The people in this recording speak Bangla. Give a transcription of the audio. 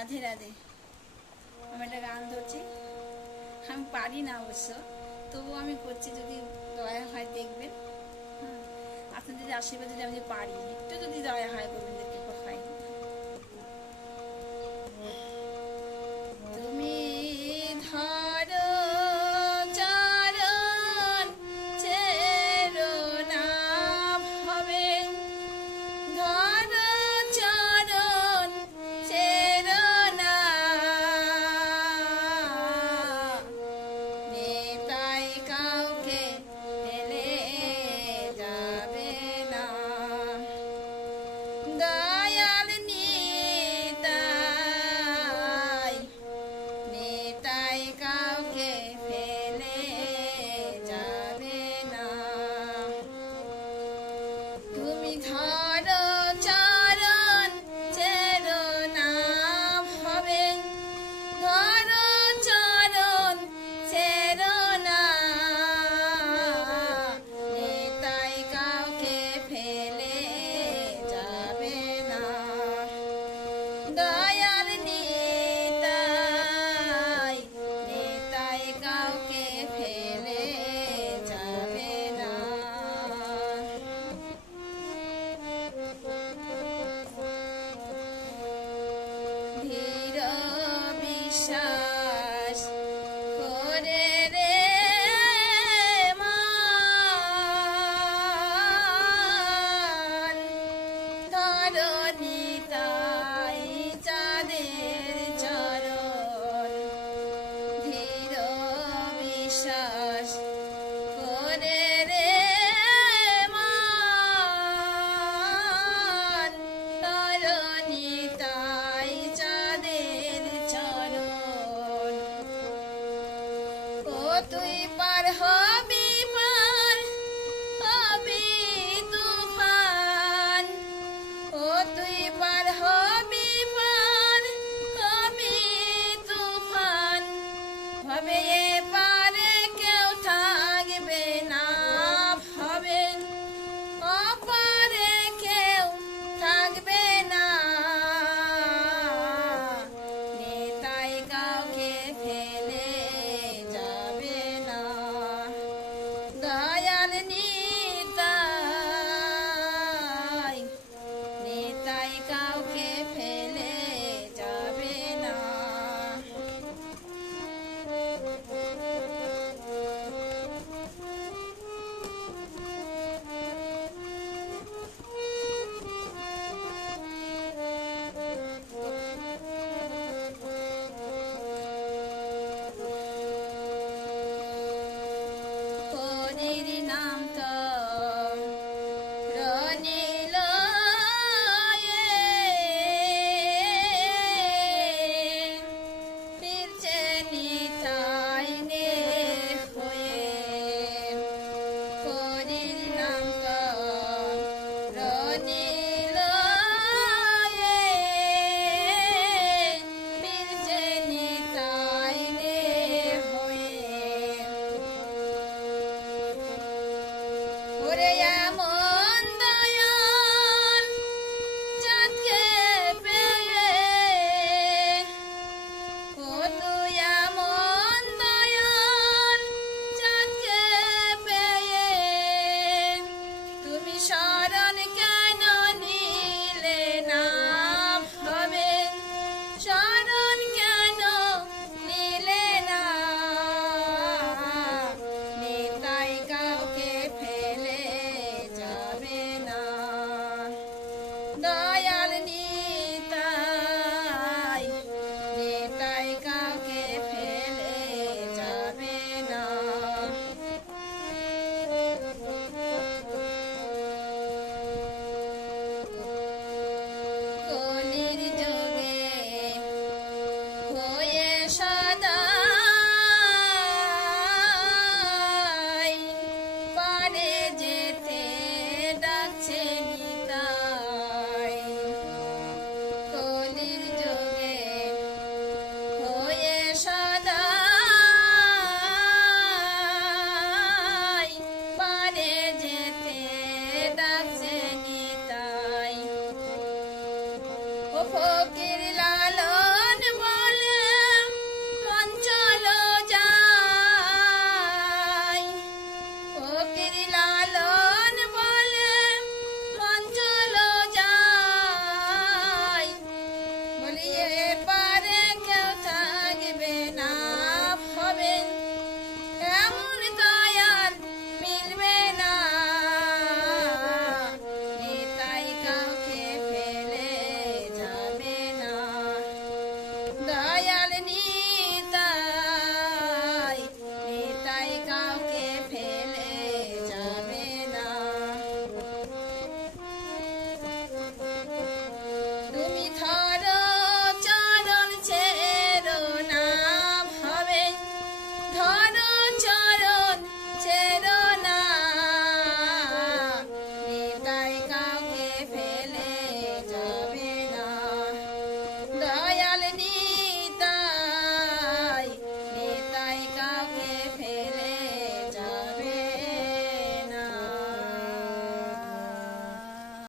রাধে রাধে। আমি একটা গান ধরছি। আমি পারি না অবশ্য। তবুও আমি করছি, যদি দয়া হয় দেখবেন। আপনাদের আশীর্বাদ যদি আমি পারি, একটু যদি দয়া হয় করবেন কাউকে